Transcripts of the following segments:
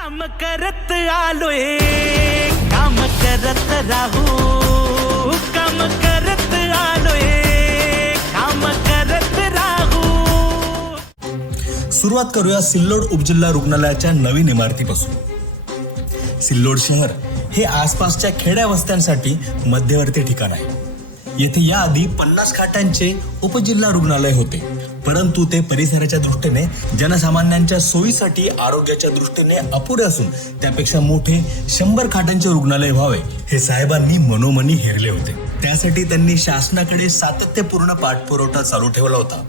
काम करत आलोय. काम करत राहू. काम करत आलोय. काम करत राहू. सुरुवात करूया सिल्लोड उपजिल्हा रुग्णालयाच्या नवीन इमारतीपासून. सिल्लोड शहर हे आसपासच्या खेड्या वस्त्यांसाठी मध्यवर्ती ठिकाण आहे. येथे याआधी पन्नास खाटांचे उपजिल्हा रुग्णालय होते. परंतु ते परिसराच्या दृष्टीने जनसामान्यांच्या सोयीसाठी आरोग्याच्या दृष्टीने अपुरे असून त्यापेक्षा मोठे शंभर खाटांचे रुग्णालय व्हावे हे साहेबांनी मनोमनी हेरले होते. त्यासाठी त्यांनी शासनाकडे सातत्यपूर्ण पाठपुरवठा चालू ठेवला होता.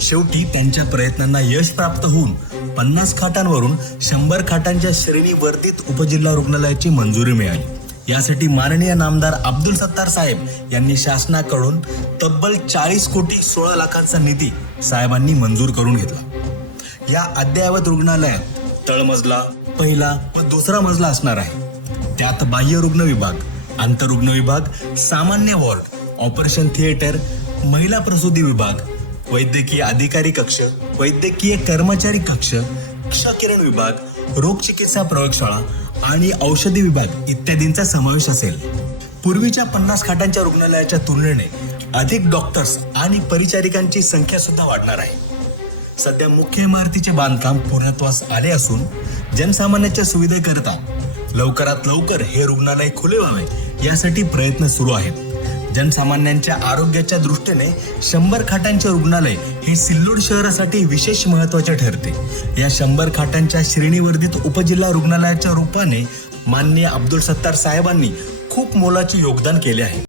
शेवटी त्यांच्या प्रयत्नांना यश प्राप्त होऊन पन्नास खाटांवरून शंभर खाटांच्या श्रेणी वर्धित उपजिल्हा रुग्णालयाची मंजुरी मिळाली. यासाठी माननीय नामदार अब्दुल सत्तार साहेब यांनी शासनाकडून तब्बल चाळीस कोटी सोळा लाखांचा निधी साहेबांनी मंजूर करून घेतला. या अद्ययावत रुग्णालयात तळमजला पहिला व दुसरा मजला असणार आहे. त्यात बाह्य रुग्ण विभाग आंतरुग्ण विभाग सामान्य वॉर्ड ऑपरेशन थिएटर महिला प्रसूती विभाग वैद्यकीय अधिकारी कक्ष वैद्यकीय कर्मचारी कक्ष क्षकिरण विभाग रोगचिकित्सा प्रयोगशाळा आणि औषधी विभाग इत्यादींचा समावेश असेल. पूर्वीच्या पन्नास खाटांच्या रुग्णालयाच्या तुलनेने अधिक डॉक्टर्स आणि परिचारिकांची संख्या सुद्धा वाढणार आहे. सध्या मुख्य इमारतीचे बांधकाम पूर्णत्वास आले असून जनसामान्याच्या सुविधेकरता लवकरात लवकर हे रुग्णालय खुले व्हावे यासाठी प्रयत्न सुरू आहेत. जनसामान्यांच्या आरोग्याच्या दृष्टीने शंभर खाटांचे रुग्णालय हे सिल्लोड शहरासाठी विशेष महत्त्वाचे ठरते. या शंभर खाटांच्या श्रेणीवर्धित उपजिल्हा रुग्णालयाच्या रूपाने माननीय अब्दुल सत्तार साहेबांनी खूप मोलाचे योगदान केले आहे.